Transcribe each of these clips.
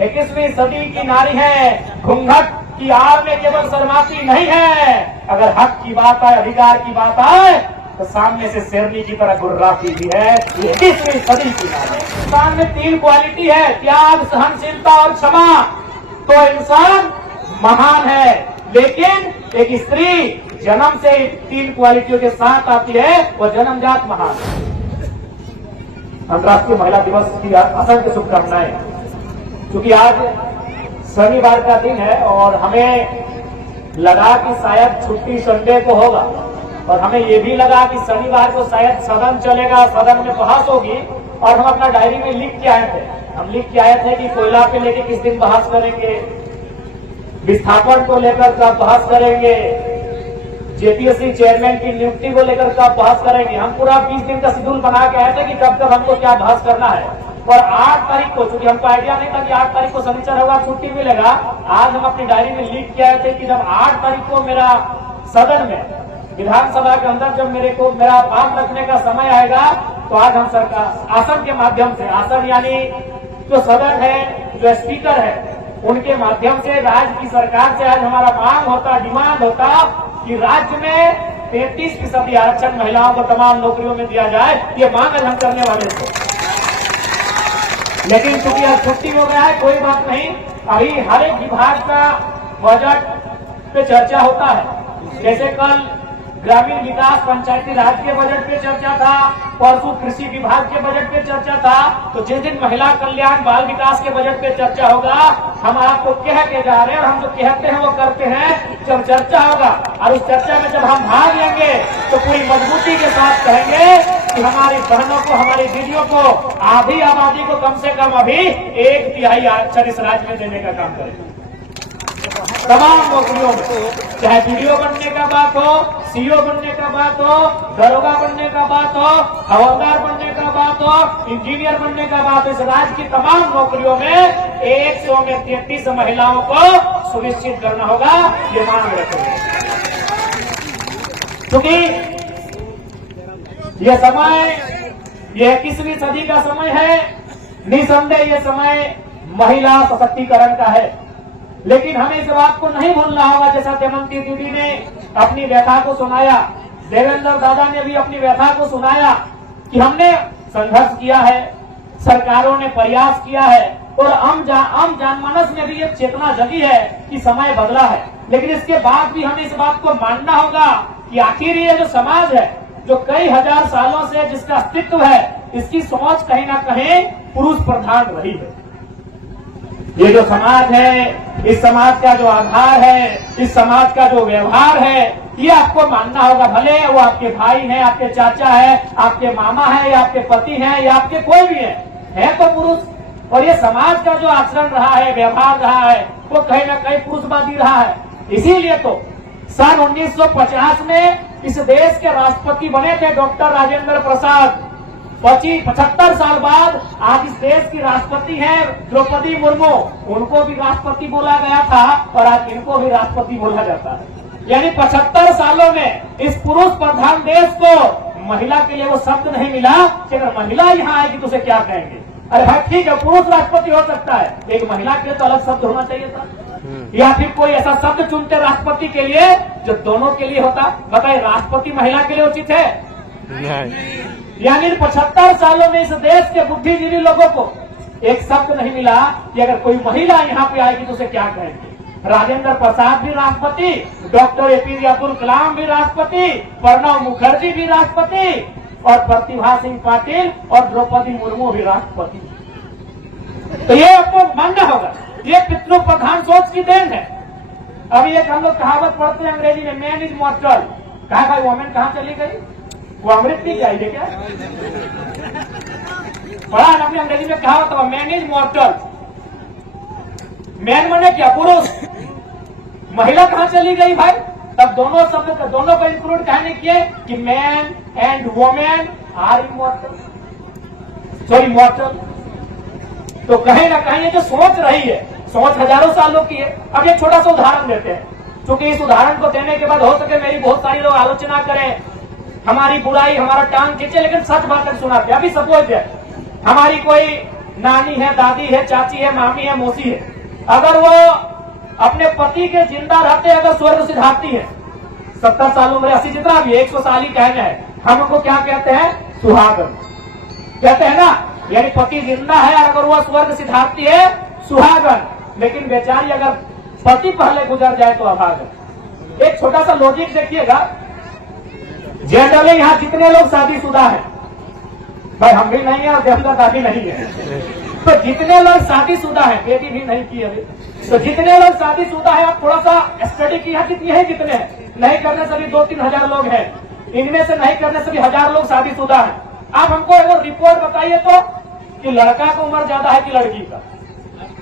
21वीं सदी की नारी है, घूंघट की आड़ में केवल शर्माती नहीं है। अगर हक की बात आए, अधिकार की बात आए, तो सामने से शेरनी की तरह गुर्राती भी है। 21वीं सदी की नारी। इंसान में 3 क्वालिटी है, त्याग, सहनशीलता और क्षमा। तो इंसान महान है, लेकिन एक स्त्री जन्म से 3 क्वालिटियों के साथ आती है, वो जन्मजात महान है। अंतर्राष्ट्रीय महिला दिवस की असंख्य शुभकामनाएं। क्योंकि आज शनिवार का दिन है और हमें लगा कि शायद छुट्टी संडे को होगा, और हमें ये भी लगा कि शनिवार को शायद सदन चलेगा, सदन में बहस होगी, और हम अपना डायरी में लिख के आए थे। हम लिख के आए थे कि कोयला पे लेके किस दिन बहस करेंगे, विस्थापन को लेकर कब बहस करेंगे, जेपीएससी चेयरमैन की नियुक्ति को लेकर कब बहस करेंगे। हम पूरा 20 दिन का शेड्यूल बना के आए थे कि कब कब हमको क्या बहस करना है। और 8 तारीख को, चूंकि हमको आइडिया नहीं था कि 8 तारीख को शनिचर होगा, छुट्टी मिलेगा, आज हम अपनी डायरी में लिख के आए थे कि जब 8 तारीख को मेरा सदन में, विधानसभा के अंदर जब मेरा बात रखने का समय आएगा, तो आज हम सरकार आसन के माध्यम से, आसन यानी जो सदन है, जो स्पीकर है, उनके माध्यम से राज्य की सरकार से आज हमारा मांग होता, डिमांड होता कि राज्य में 33% आरक्षण महिलाओं को तमाम नौकरियों में दिया जाए। ये मांग आज हम करने वाले थे, लेकिन चूंकि आज छुट्टी हो गया है, कोई बात नहीं। अभी हर एक विभाग का बजट पे चर्चा होता है। जैसे कल ग्रामीण विकास पंचायती राज के बजट पे चर्चा था, परसों कृषि विभाग के बजट पे चर्चा था, तो जिस दिन महिला कल्याण बाल विकास के बजट पे चर्चा होगा, हम आपको कह के जा रहे हैं, और हम जो कहते हैं वो करते हैं। जब चर्चा होगा और उस चर्चा में जब हम भाग लेंगे, तो पूरी मजबूती के साथ कहेंगे कि हमारी बहनों को, हमारी दीदियों को, आधी आबादी को कम से कम अभी 1/3 आरक्षण इस राज्य में देने का काम करेंगे। तमाम नौकरियों में, चाहे वीडियो बनने का बात हो, सीओ बनने का बात हो, दरोगा बनने का बात हो, हवलदार बनने का बात हो, इंजीनियर बनने का बात हो, इस राज्य की तमाम नौकरियों में 100 में 33 महिलाओं को सुनिश्चित करना होगा। ये मांग रखेंगे, क्योंकि ये समय, ये 21वीं सदी का समय है। निसंदेह ये समय महिला सशक्तिकरण का है, लेकिन हमें इस बात को नहीं भूलना होगा। जैसा दमयंती दीदी ने अपनी व्यथा को सुनाया, देवेंद्र दादा ने भी अपनी व्यथा को सुनाया कि हमने संघर्ष किया है, सरकारों ने प्रयास किया है, और आम जनमानस में भी एक चेतना जगी है कि समय बदला है। लेकिन इसके बाद भी हमें इस बात को मानना होगा कि आखिर ये जो समाज है, जो कई हजार सालों से जिसका अस्तित्व है, इसकी सोच कहीं ना कहीं पुरुष प्रधान रही है। ये जो समाज है, इस समाज का जो आधार है, इस समाज का जो व्यवहार है, ये आपको मानना होगा। भले वो आपके भाई हैं, आपके चाचा है, आपके मामा है, या आपके पति हैं, या आपके कोई भी है तो पुरुष। और ये समाज का जो आचरण रहा है, व्यवहार रहा है, वो कहीं ना कहीं पुरुषवादी रहा है। इसीलिए तो सन 1950 में इस देश के राष्ट्रपति बने थे डॉक्टर राजेंद्र प्रसाद। 75 साल बाद आज इस देश की राष्ट्रपति हैं द्रौपदी मुर्मू। उनको भी राष्ट्रपति बोला गया था, और आज इनको भी राष्ट्रपति बोला जाता है। यानी 75 सालों में इस पुरुष प्रधान देश को महिला के लिए वो शब्द नहीं मिला कि अगर महिला यहाँ आएगी तो उसे क्या कहेंगे। अरे भाई ठीक है, पुरुष राष्ट्रपति हो सकता है, एक महिला के लिए तो अलग शब्द होना चाहिए था, या फिर कोई ऐसा शब्द चुनते राष्ट्रपति के लिए जो दोनों के लिए होता। बताइए, राष्ट्रपति महिला के लिए उचित है? यानी 75 सालों में इस देश के बुद्धिजीवी लोगों को एक शब्द नहीं मिला कि अगर कोई महिला यहाँ पे आएगी तो उसे क्या कहेंगे। राजेंद्र प्रसाद भी राष्ट्रपति, डॉक्टर एपीजे अब्दुल कलाम भी राष्ट्रपति, प्रणब मुखर्जी भी राष्ट्रपति, और प्रतिभा सिंह पाटिल और द्रौपदी मुर्मू भी राष्ट्रपति। तो ये आपको मानना होगा, ये पितृ प्रधान सोच की देन है। अभी एक हम लोग कहावत पढ़ते हैं अंग्रेजी में, मैन इज मॉर्टल। कहा भाई वोमेन कहाँ चली गई? वो अमृत पी जाएगी क्या? पढ़ा है अपनी अंग्रेजी में कहावत होगा, मैन इज मॉर्टल। मैन माने क्या? पुरुष। महिला कहाँ चली गई भाई? तब दोनों शब्द, दोनों को इंक्लूड कहने किए कि man and women are immortal, sorry mortal. तो कहीं ना कहीं ये जो सोच रही है, सोच हजारों सालों की है। अब एक छोटा सा उदाहरण देते हैं, क्योंकि इस उदाहरण को देने के बाद हो सके मेरी बहुत सारी लोग आलोचना करें, हमारी बुराई, हमारा टांग खींचे, लेकिन सच बात सुनाते। अभी सपोज है हमारी कोई नानी है, दादी है, चाची है, मामी है, मौसी है, अगर वो अपने पति के जिंदा रहते अगर स्वर्ग सिधारती है, 70 साल उम्र, 80 जितना भी 100 साल ही कहना है, हम उनको क्या कहते हैं? सुहागन कहते हैं ना। यानी पति जिंदा है अगर वो स्वर्ग सिधारती है, सुहागन। लेकिन बेचारी अगर पति पहले गुजर जाए तो अभागन। एक छोटा सा लॉजिक देखिएगा, जनरली यहाँ जितने लोग शादीशुदा हैं, भाई हम भी नहीं है और देवता दादी नहीं है, तो जितने लोग शादीशुदा हैं, बेटी भी नहीं की अभी, तो जितने लोग शादीशुदा है, आप थोड़ा सा स्टडी किया कितनी है, कितने हैं? नहीं करने से भी 2-3 हजार लोग हैं, इनमें से नहीं करने से भी 1000 लोग शादीशुदा हैं। आप हमको एक रिपोर्ट बताइए तो कि लड़का का उम्र ज्यादा है कि लड़की का?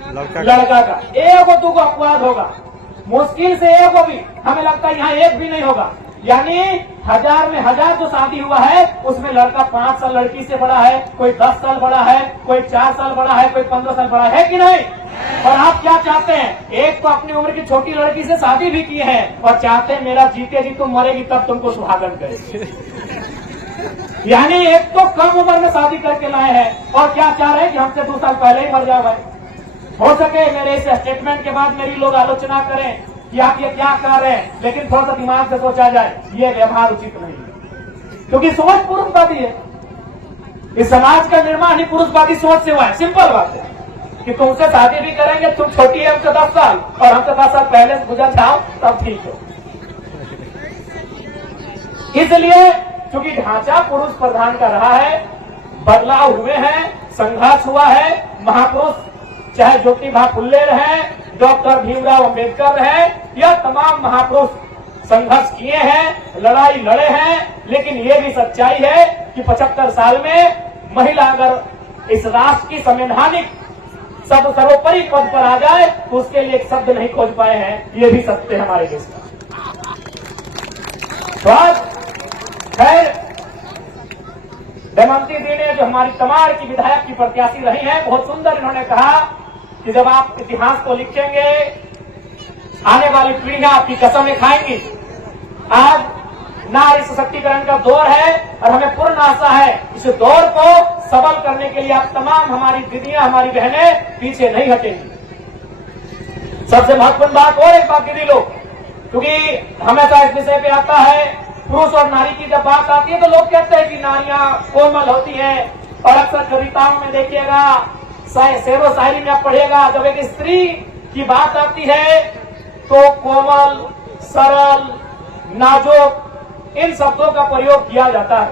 लड़का का। एक दो को अपवाद होगा, मुश्किल से एक भी, हमें लगता है यहाँ एक भी नहीं होगा। यानी 1000 में 1000 जो शादी हुआ है उसमें लड़का 5 साल लड़की से बड़ा है, कोई 10 साल बड़ा है, कोई 4 साल बड़ा है, कोई 15 साल बड़ा है कि नहीं? और आप क्या चाहते हैं? एक तो अपनी उम्र की छोटी लड़की से शादी भी की है और चाहते हैं मेरा जीते जी तुम मरेगी तब तुमको सुहागन करे। यानी एक तो कम उम्र में शादी करके लाए हैं और क्या चाह रहे हैं कि हमसे 2 साल पहले ही मर जाओ भाई। हो सके मेरे इस स्टेटमेंट के बाद मेरी लोग आलोचना करें कि आप ये क्या कर रहे हैं, लेकिन थोड़ा सा दिमाग से सोचा जाए, ये व्यवहार उचित नहीं है, क्योंकि सोच पुरुषवादी है। इस समाज का निर्माण ही पुरुषवादी सोच से हुआ है। सिंपल बात है कि तुमसे शादी भी करेंगे, तुम छोटी है हमसे 10 साल और हमसे 10 साल पहले गुजर जाओ तब ठीक है। इसलिए क्योंकि ढांचा पुरुष प्रधान का रहा है, बदलाव हुए हैं, संघर्ष हुआ है। महापुरुष चाहे ज्योतिबा फुल्ले रहे, डॉक्टर भीमराव अंबेडकर रहे, यह तमाम महापुरुष संघर्ष किए हैं, लड़ाई लड़े हैं। लेकिन ये भी सच्चाई है कि 75 साल में महिला अगर इस राष्ट्र की संवैधानिक सर्वोपरि पद पर आ जाए तो उसके लिए एक शब्द नहीं खोज पाए हैं। ये भी सत्य है हमारे देश का। खैर, दमयंती दी ने जो हमारी तमाड़ की विधायक की प्रत्याशी रही हैं, बहुत सुंदर इन्होंने कहा कि जब आप इतिहास को लिखेंगे आने वाली पीढ़ियां आपकी कसमें खाएंगी। आज नारी सशक्तिकरण का दौर है और हमें पूर्ण आशा है इस दौर को सबल करने के लिए आप तमाम हमारी दीदियां, हमारी बहनें पीछे नहीं हटेंगी। सबसे महत्वपूर्ण बात और एक बात दीदी लोग, क्योंकि हमेशा इस विषय पे आता है, पुरुष और नारी की जब बात आती है तो लोग कहते हैं कि नारियां कोमल होती हैं, और अक्सर कविताओं में देखिएगा, शेरो शायरी में आप पढ़िएगा, जब एक स्त्री की बात आती है तो कोमल, सरल, नाजुक इन शब्दों का प्रयोग किया जाता है।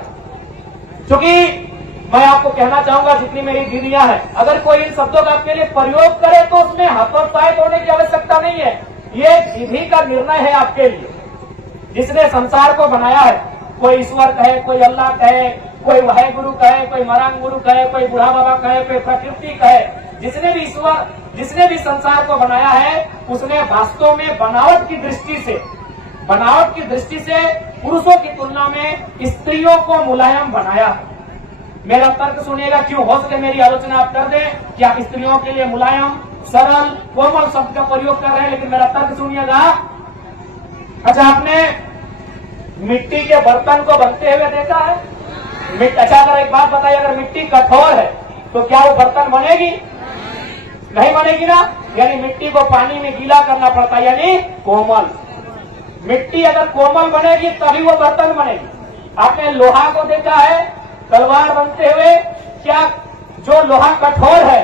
क्योंकि मैं आपको कहना चाहूंगा, जितनी मेरी दीदियां हैं, अगर कोई इन शब्दों का आपके लिए प्रयोग करे तो उसमें हतोत्साहित होने की आवश्यकता नहीं है। ये विधि का निर्णय है आपके लिए, जिसने संसार को बनाया है। कोई ईश्वर कहे, कोई अल्लाह कहे, कोई वाहे गुरु कहे, कोई मरांग गुरु कहे, कोई बूढ़ा बाबा कहे, कोई प्रकृति कहे, जिसने भी ईश्वर, जिसने भी संसार को बनाया है उसने वास्तव में बनावट की दृष्टि से पुरुषों की तुलना में स्त्रियों को मुलायम बनाया है। मेरा तर्क सुनिएगा, क्यों हो सके मेरी आलोचना आप कर दें कि आप स्त्रियों के लिए मुलायम, सरल, कोमल शब्द का प्रयोग कर रहे हैं, लेकिन मेरा तर्क सुनिएगा। अच्छा, आपने मिट्टी के बर्तन को बनते हुए देखा है? अच्छा, अगर एक बात बताइए, अगर मिट्टी कठोर है तो क्या वो बर्तन बनेगी? नहीं बनेगी ना। यानी मिट्टी को पानी में गीला करना पड़ता है, यानी कोमल। मिट्टी अगर कोमल बनेगी तभी वो बर्तन बनेगी। आपने लोहा को देखा है तलवार बनते हुए? क्या जो लोहा कठोर है,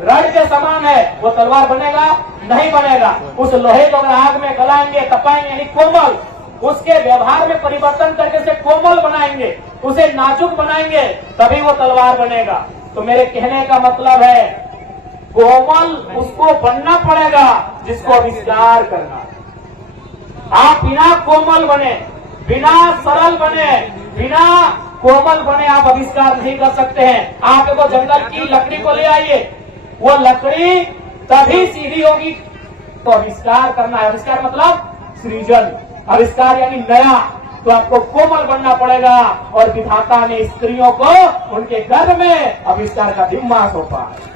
रड के समान है, वो तलवार बनेगा? नहीं बनेगा। उस लोहे को अगर आग में गलाएंगे, तपाएंगे, यानी कोमल, उसके व्यवहार में परिवर्तन करके उसे कोमल बनाएंगे, उसे नाजुक बनाएंगे, तभी वो तलवार बनेगा। तो मेरे कहने का मतलब है, कोमल उसको बनना पड़ेगा जिसको आविष्कार करना। आप बिना कोमल बने, बिना सरल बने, बिना कोमल बने आप आविष्कार नहीं कर सकते हैं। आप वो जंगल की लकड़ी को ले आइए, वो लकड़ी तभी सीधी होगी। तो आविष्कार करना है, आविष्कार मतलब सृजन, आविष्कार यानी नया, तो आपको कोमल बनना पड़ेगा। और विधाता ने स्त्रियों को उनके गर्भ में आविष्कार का जिम्मा सौंपा है।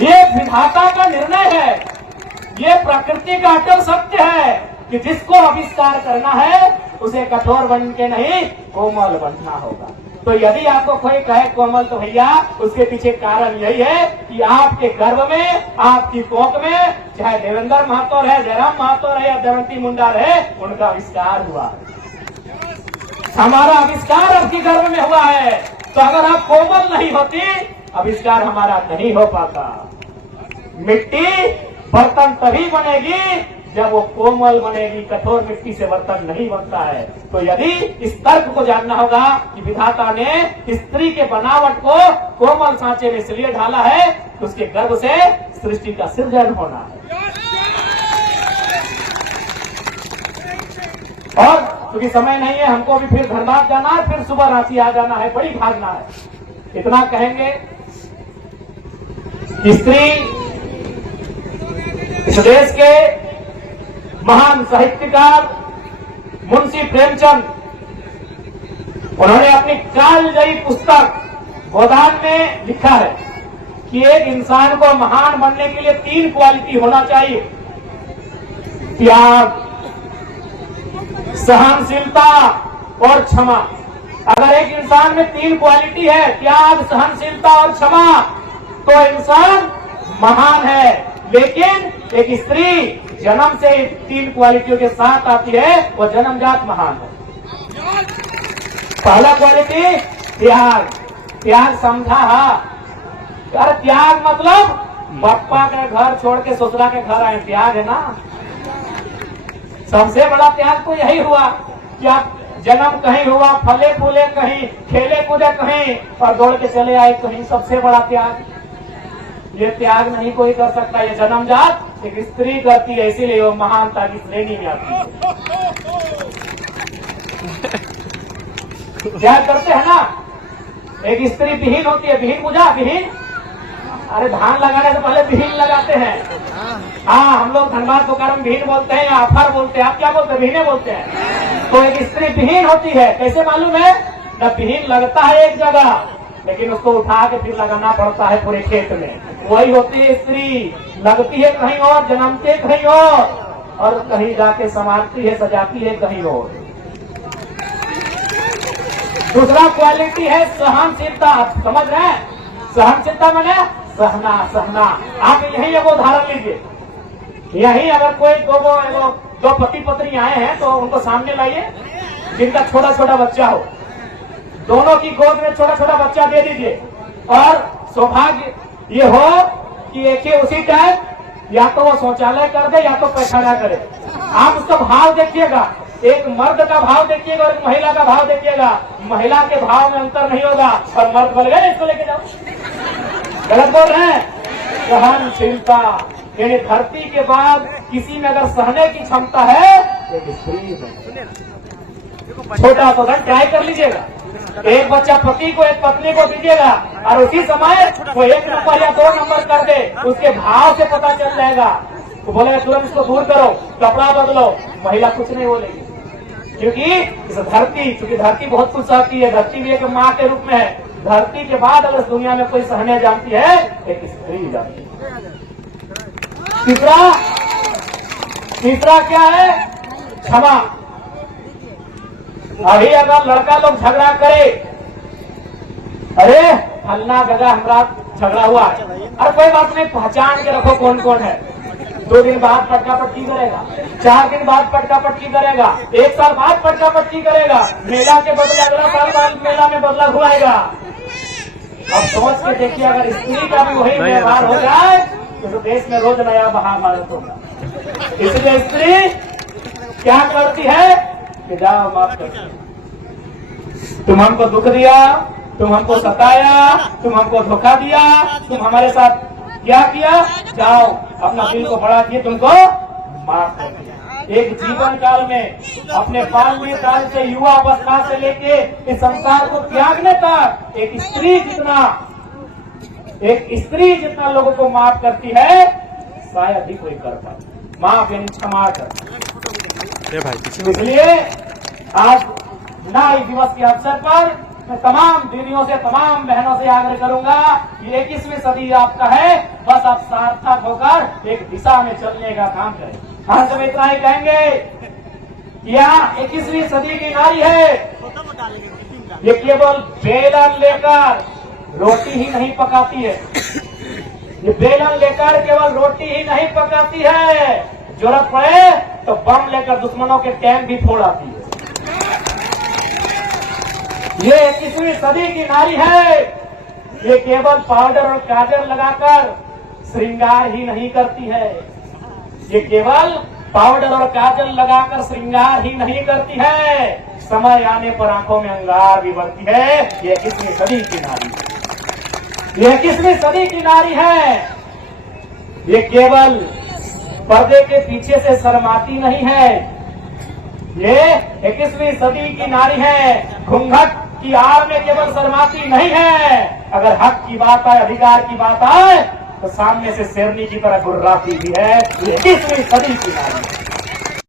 ये विधाता का निर्णय है, ये प्रकृति का अटल सत्य है कि जिसको आविष्कार करना है उसे कठोर बन के नहीं, कोमल बनना होगा। तो यदि आपको कोई कहे कोमल, तो भैया उसके पीछे कारण यही है कि आपके गर्भ में, आपकी कोख में, चाहे देवेंद्र महतो है, जयराम महतो है या दमयंती मुंडा है, उनका आविष्कार हुआ। हमारा आविष्कार आपके गर्भ में हुआ है, तो अगर आप कोमल नहीं होती, आविष्कार हमारा नहीं हो पाता। मिट्टी बर्तन तभी बनेगी जब वो कोमल बनेगी, कठोर मिट्टी से बर्तन नहीं बनता है। तो यदि इस तर्क को जानना होगा कि विधाता ने स्त्री के बनावट को कोमल सांचे में इसलिए ढाला है तो उसके गर्भ से सृष्टि का सृजन होना है। और क्योंकि समय नहीं है, हमको भी फिर धनबाद जाना है, फिर सुबह रांची आ जाना है, बड़ी भागना है। इतना कहेंगे कि स्त्री इस देश के महान साहित्यकार मुंशी प्रेमचंद, उन्होंने अपनी कालजयी पुस्तक गोदान में लिखा है कि एक इंसान को महान बनने के लिए 3 क्वालिटी होना चाहिए: त्याग, सहनशीलता और क्षमा। अगर एक इंसान में 3 क्वालिटी है, त्याग, सहनशीलता और क्षमा, तो इंसान महान है। लेकिन एक स्त्री जन्म से 3 क्वालिटियों के साथ आती है, वो जन्मजात महान है। पहला क्वालिटी त्याग। त्याग समझा? यार त्याग मतलब बापा के घर छोड़ के ससुरा के घर आए, त्याग है ना। सबसे बड़ा त्याग तो यही हुआ कि आप जन्म कहीं हुआ, फले फूले कहीं, खेले कूदे कहीं और दौड़ के चले आए कहीं, सबसे बड़ा त्याग। ये त्याग नहीं कोई कर सकता, ये जन्मजात एक स्त्री करती है, इसीलिए वो महानता की श्रेणी में आती है। त्याग करते हैं ना, एक स्त्री विहीन होती है, विहीन बुझा, विहीन, अरे धान लगाने से पहले विहीन लगाते हैं। हाँ, हम लोग धनबाद बोकारो में विहीन बोलते हैं या अफर बोलते हैं, आप क्या बोलते हैं? विहीने बोलते हैं। तो एक स्त्री विहीन होती है, कैसे मालूम है? जब विहीन लगता है एक जगह, लेकिन उसको उठा के फिर लगाना पड़ता है पूरे खेत में, वही होती है स्त्री। लगती है कहीं और, जन्मती है कहीं और कहीं जाके समाप्ति है, सजाती है कहीं और। दूसरा क्वालिटी है सहनशीलता। समझ रहे हैं? सहनशीलता माने सहना, सहना। आप यही एगो उदाहरण लीजिए, यही अगर कोई दो पति पत्नी आए हैं तो उनको सामने लाइए, जिनका छोटा छोटा बच्चा हो, दोनों की गोद में छोटा छोटा बच्चा दे दीजिए, और सौभाग्य ये हो कि एक ही उसी टाइम या तो वो शौचालय कर दे या तो पैखाना करे। आप उसका भाव देखिएगा, एक मर्द का भाव देखिएगा और एक महिला का भाव देखिएगा। महिला के भाव में अंतर नहीं होगा, और मर्द बोल गए इसको लेके जाओ, गलत बोल रहे हैं। सहनशीलता यानी धरती के बाद किसी में अगर सहने की क्षमता है, एक स्त्री है। छोटा तो ट्राई कर लीजिएगा, एक बच्चा पति को, एक पत्नी को दीजिएगा, और उसी समय वो 1 नंबर या 2 नंबर कर दे, उसके भाव से पता चल जाएगा। तो बोलेगा तुरंत इसको दूर करो, कपड़ा बदलो, महिला कुछ नहीं बोलेगी, क्योंकि इस धरती, क्योंकि धरती बहुत कुछ सहती है। धरती भी एक माँ के रूप में है। धरती के बाद अगर इस दुनिया में कोई सहने जानती है, एक स्त्री जानती है। तीसरा क्या है? क्षमा। अभी अगर लड़का लोग झगड़ा करे, अरे फलना जगह हमारा झगड़ा हुआ, अरे कोई बात नहीं, पहचान के रखो कौन कौन है। 2 दिन बाद पटका पटकी करेगा, 4 दिन बाद पटका पटकी करेगा, 1 साल बाद पटका पटकी करेगा, मेला के बदले अगला साल बाद मेला में बदला हुआएगा। अब सोच के देखिए, अगर स्त्री का भी वही व्यवहार हो जाए तो देश में रोज नया महाभारत होगा। इसलिए स्त्री क्या करती है कि जाओ माफ कर, तुम हमको दुख दिया, तुम हमको सताया, तुम हमको धोखा दिया, तुम हमारे साथ क्या किया, जाओ अपना दिल को बड़ा किए, तुमको माफ कर दिया। एक जीवन काल में अपने बाल्य काल से युवा अवस्था से लेके इस संसार को त्यागने तक एक स्त्री जितना लोगों को माफ करती है, शायद ही कोई कर पाए। माफ यानी क्षमा कर। इसलिए आज नारी दिवस के अवसर पर मैं तमाम दीदियों से, तमाम बहनों से आग्रह करूंगा कि 21वीं सदी आपका है, बस आप सार्थक होकर एक दिशा में चलने का काम करें। हम सब इतना ही कहेंगे कि यहाँ 21वीं सदी की नारी है, ये केवल बेलन लेकर रोटी ही नहीं पकाती है। ये बेलन लेकर केवल रोटी ही नहीं पकाती है, जरूरत पड़े तो बम लेकर दुश्मनों के टैंक भी फोड़ आती है। ये 21वीं सदी की नारी है। ये केवल पाउडर और काजल लगाकर श्रृंगार ही नहीं करती है। ये केवल पाउडर और काजल लगाकर श्रृंगार ही नहीं करती है, समय आने पर आंखों में अंगार भी भरती है। ये 21वीं सदी की नारी है। ये 21वीं सदी की नारी है। ये केवल पर्दे के पीछे से शर्माती नहीं है। ये 21वीं सदी की नारी है। घूंघट की आड़ में केवल शर्माती नहीं है। अगर हक की बात आए, अधिकार की बात आए तो सामने से शेरनी की तरह गुर्राती भी है। ये 21वीं सदी की नारी है।